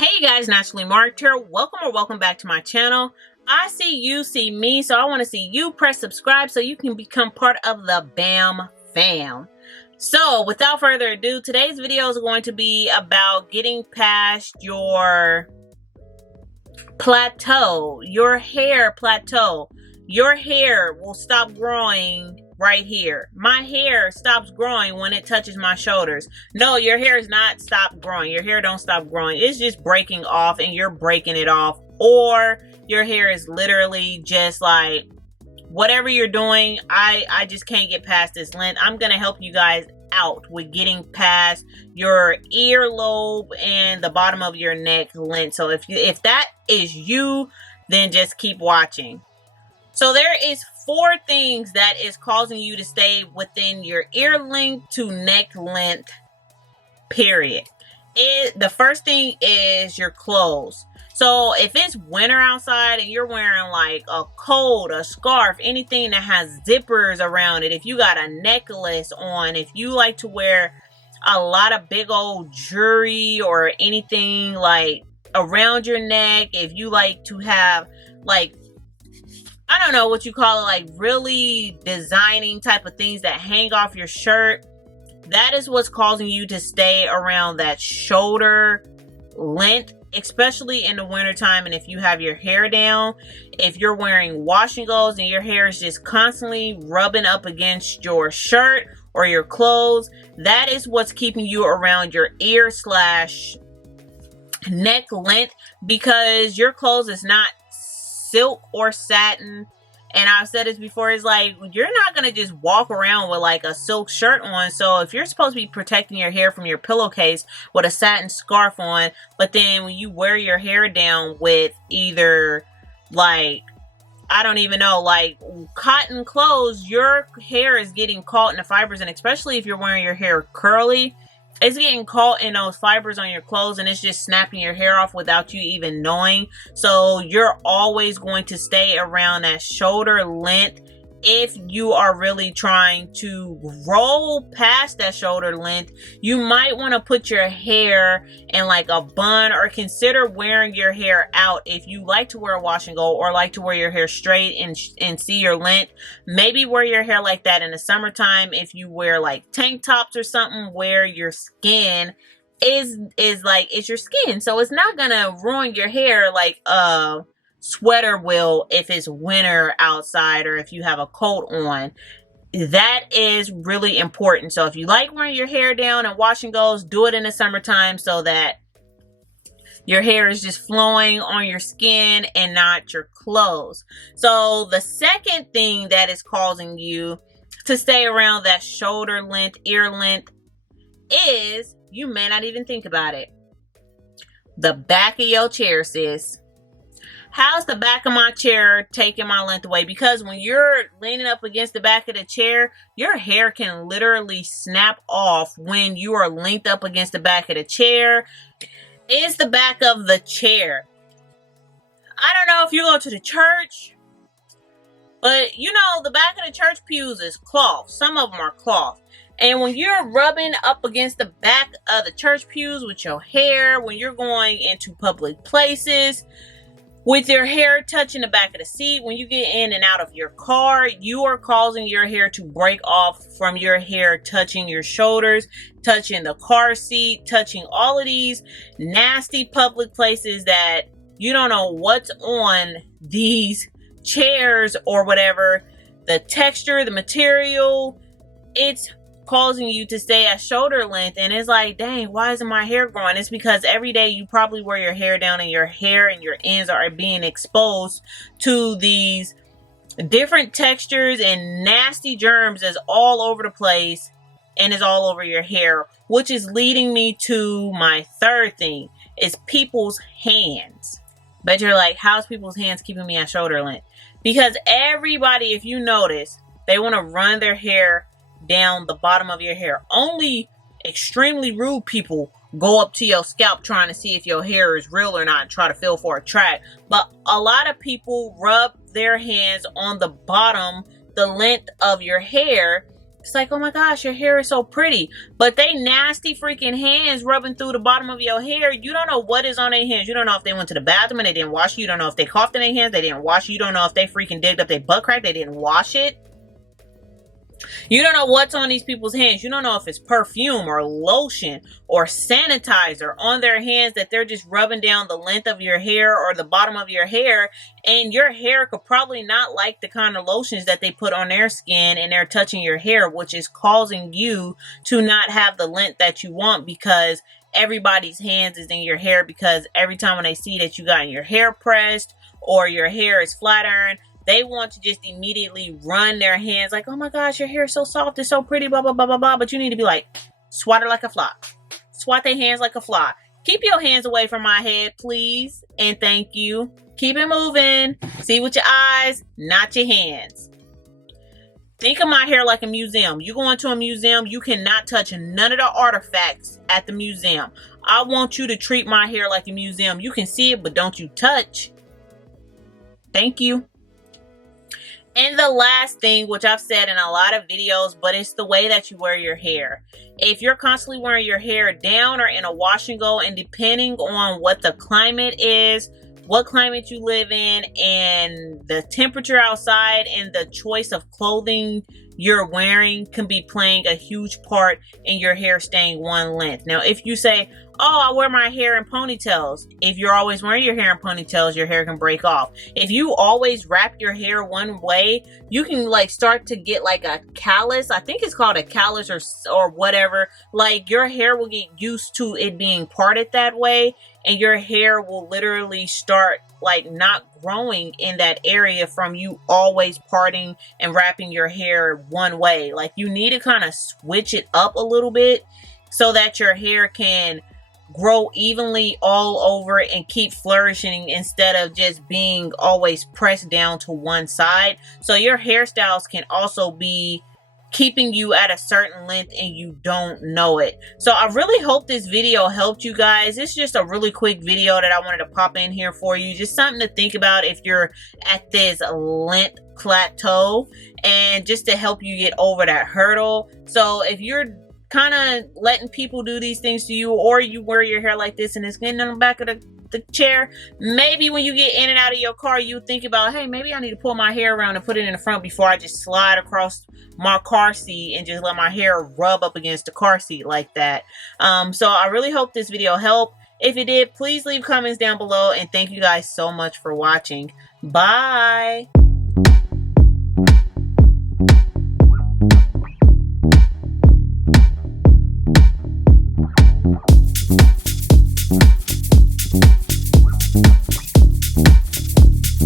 Hey guys, Naturally Marked here. Welcome back to my channel. I see you see me, so I want to see you. Press subscribe so you can become part of the BAM fam. So without further ado, today's video is going to be about getting past your plateau, your hair plateau. Your hair will stop growing right here. My hair stops growing when it touches my shoulders. No, your hair is not stopped growing. Your hair don't stop growing. It's just breaking off and you're breaking it off. Or your hair is literally just like, whatever you're doing, I just can't get past this length. I'm going to help you guys out with getting past your earlobe and the bottom of your neck length. So if that is you, then just keep watching. So there is 4 things that is causing you to stay within your ear length to neck length, period. The first thing is your clothes. So if it's winter outside and you're wearing like a coat, a scarf, anything that has zippers around it, if you got a necklace on, if you like to wear a lot of big old jewelry or anything like around your neck, if you like to have like, I don't know what you call it, like really designing type of things that hang off your shirt, that is what's causing you to stay around that shoulder length, especially in the wintertime. And if you have your hair down, if you're wearing wash and goes and your hair is just constantly rubbing up against your shirt or your clothes, that is what's keeping you around your ear / neck length, because your clothes is not silk or satin. And I've said this before, it's like you're not gonna just walk around with like a silk shirt on. So if you're supposed to be protecting your hair from your pillowcase with a satin scarf on, but then when you wear your hair down with either like, I don't even know, like cotton clothes, your hair is getting caught in the fibers. And especially if you're wearing your hair curly, it's getting caught in those fibers on your clothes and it's just snapping your hair off without you even knowing. So you're always going to stay around that shoulder length. If you are really trying to roll past that shoulder length, you might want to put your hair in like a bun, or consider wearing your hair out. If you like to wear a wash and go or like to wear your hair straight and see your length, maybe wear your hair like that in the summertime. If you wear like tank tops or something where your skin is like, it's your skin, so it's not gonna ruin your hair like sweater will if it's winter outside or if you have a coat on. That is really important. So if you like wearing your hair down and wash and goes, do it in the summertime so that your hair is just flowing on your skin and not your clothes. So the second thing that is causing you to stay around that shoulder length, ear length, is, you may not even think about it, the back of your chair, sis. How's the back of my chair taking my length away? Because when you're leaning up against the back of the chair, your hair can literally snap off when you are linked up against the back of the chair. It's the back of the chair. I don't know if you go to the church, but you know, the back of the church pews is cloth. Some of them are cloth. And when you're rubbing up against the back of the church pews with your hair, when you're going into public places, with your hair touching the back of the seat, when you get in and out of your car, you are causing your hair to break off from your hair touching your shoulders, touching the car seat, touching all of these nasty public places that you don't know what's on these chairs or whatever. The texture, the material, it's causing you to stay at shoulder length. And it's like, dang, why isn't my hair growing? It's because every day you probably wear your hair down and your hair and your ends are being exposed to these different textures and nasty germs that's all over the place and is all over your hair, which is leading me to my third thing, is people's hands. But you're like, how's people's hands keeping me at shoulder length? Because everybody, if you notice, they want to run their hair down the bottom of your hair. Only extremely rude people go up to your scalp trying to see if your hair is real or not and try to feel for a track. But a lot of people rub their hands on the bottom, the length of your hair, It's like, oh my gosh, your hair is so pretty. But they nasty freaking hands rubbing through the bottom of your hair. You don't know what is on their hands. You don't know if they went to the bathroom and they didn't wash it. You don't know if they coughed in their hands, they didn't wash it. You don't know if they freaking digged up their butt crack, they didn't wash it. You don't know what's on these people's hands. You don't know if it's perfume or lotion or sanitizer on their hands that they're just rubbing down the length of your hair or the bottom of your hair. And your hair could probably not like the kind of lotions that they put on their skin, and they're touching your hair, which is causing you to not have the length that you want, because everybody's hands is in your hair. Because every time when they see that you got your hair pressed or your hair is flat ironed, they want to just immediately run their hands like, oh my gosh, your hair is so soft, it's so pretty, blah, blah, blah, blah, blah. But you need to be like, swat it like a fly. Swat their hands like a fly. Keep your hands away from my head, please. And thank you. Keep it moving. See with your eyes, not your hands. Think of my hair like a museum. You go into a museum, you cannot touch none of the artifacts at the museum. I want you to treat my hair like a museum. You can see it, but don't you touch. Thank you. And the last thing, which I've said in a lot of videos, but it's the way that you wear your hair. If you're constantly wearing your hair down or in a wash and go, and depending on what the climate is, what climate you live in, and the temperature outside, and the choice of clothing you're wearing can be playing a huge part in your hair staying one length. Now, if you say, oh, I wear my hair in ponytails. If you're always wearing your hair in ponytails, your hair can break off. If you always wrap your hair one way, you can like start to get like a callus. I think it's called a callus or whatever. Like your hair will get used to it being parted that way, and your hair will literally start like not growing in that area from you always parting and wrapping your hair one way. Like you need to kind of switch it up a little bit so that your hair can grow evenly all over and keep flourishing, instead of just being always pressed down to one side. So your hairstyles can also be keeping you at a certain length and you don't know it. So I really hope this video helped you guys. It's just a really quick video that I wanted to pop in here for you. Just something to think about if you're at this length plateau, and just to help you get over that hurdle. So if you're kind of letting people do these things to you, or you wear your hair like this and it's getting on the back of the chair, maybe when you get in and out of your car, you think about, hey, maybe I need to pull my hair around and put it in the front before I just slide across my car seat and just let my hair rub up against the car seat like that. So I really hope this video helped. If it did, please leave comments down below, and thank you guys so much for watching. Bye.